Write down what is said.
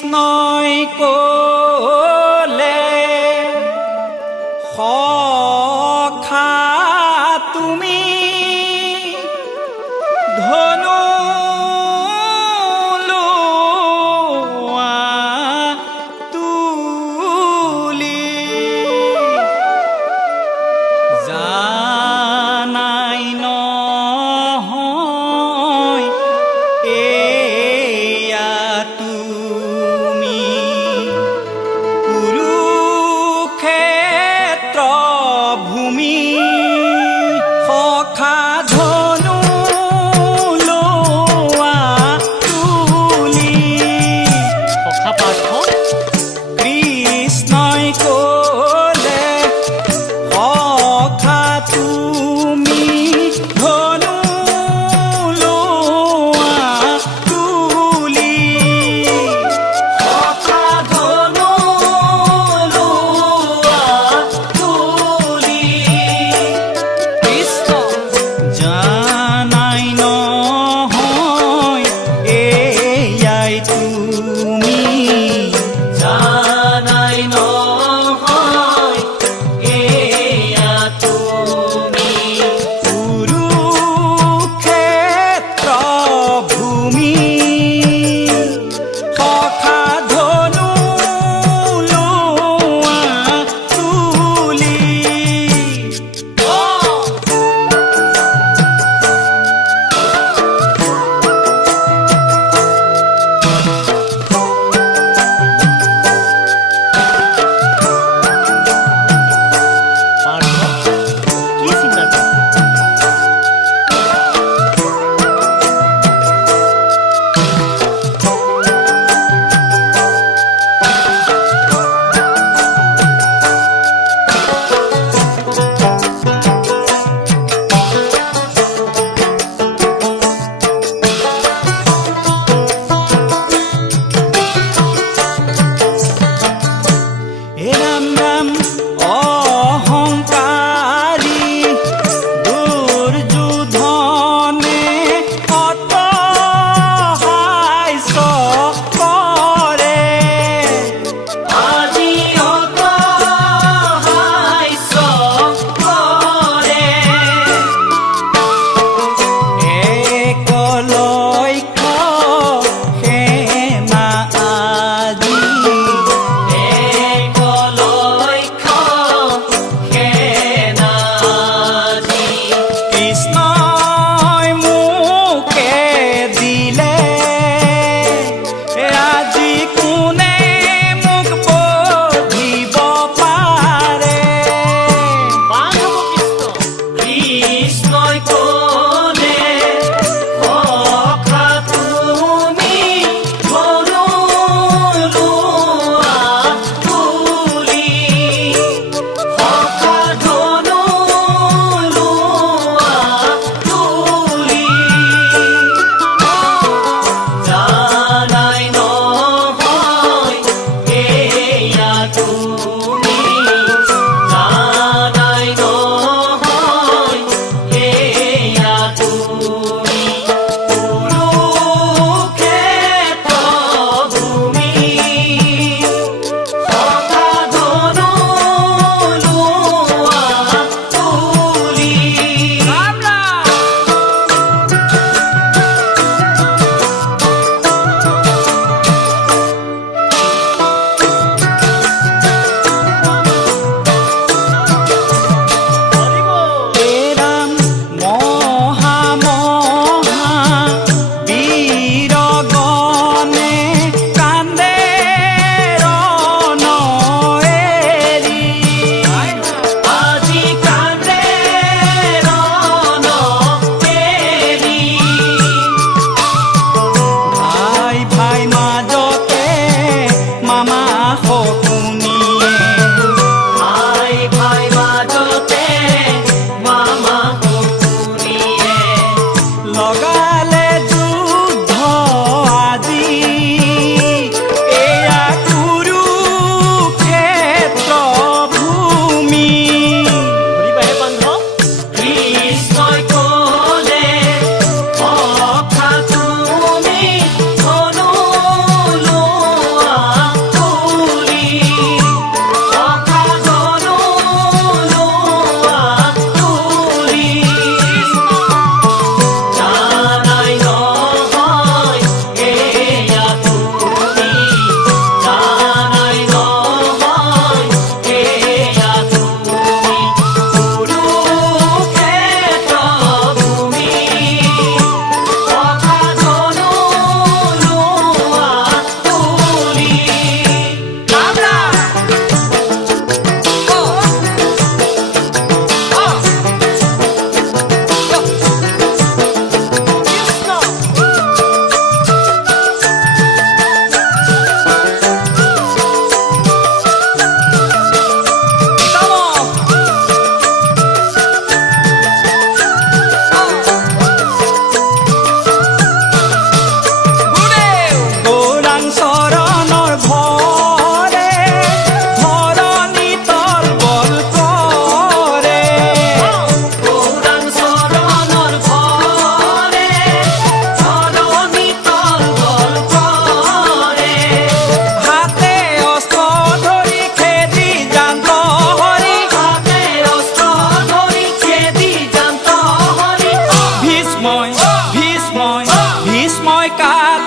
কৃষ্ণই ক'লে সখা তুমি ধনু লোৱা তুলি জানাই নহয় এয়া তুমি কুৰুক্ষেত্ৰ ভূমি সখা ধনু লোৱা তুলি সখা পাঠ কৃষ্ণই ক'লে সখা তুমি ধনু লোৱা তুলি সখা ধনু লোৱা তুলি কৃষ্ণ জানাই নহয় এয়াই তুমি জানাই নহয় এয়া তুমি কুৰুক্ষেত্ৰ ভূমি সখা ধনু লোৱা তুলি পাঠ কি চিন্তা কৰিছে? হে ৰাম ৰাম অহংকাৰী দুৰ্যোধনে অটহাস্য কৰে আজি অটহাস্য কৰে একলক্ষ্য সেনা আজি একলক্ষ্য সেনা আজি কৃষ্ণই মোকে দিলে আজি কোনে মোক বধিব পাৰে পাঠ হ'ব কৃষ্ণ কৃষ্ণই ক'লে সখা তুমি ধনু লোৱা তুলি সখা ধনু লোৱা তুলি জানাই নহয় এয়া তুমি জানাই নহয় এয়া তুমি কুৰুক্ষেত্ৰ ভূমি সখা ধনু লোৱা তুলি এৰাম মহা মহা বীৰগণে কান্দে ৰণ এৰি আজি কান্দে ৰণ এৰি ভাই ভাই মাজতে মামা শকুনিয়ে ভাই ভাই মাজতে মামা শকুনিয়ে লগালে যুদ্ধ আজি এয়া কুৰুক্ষেত্ৰ ভূমি বুজি পাইহে বান্ধৱ কৃষ্ণই ক'লে সখা তুমি ধনু লোৱা ভীষ্মই কাল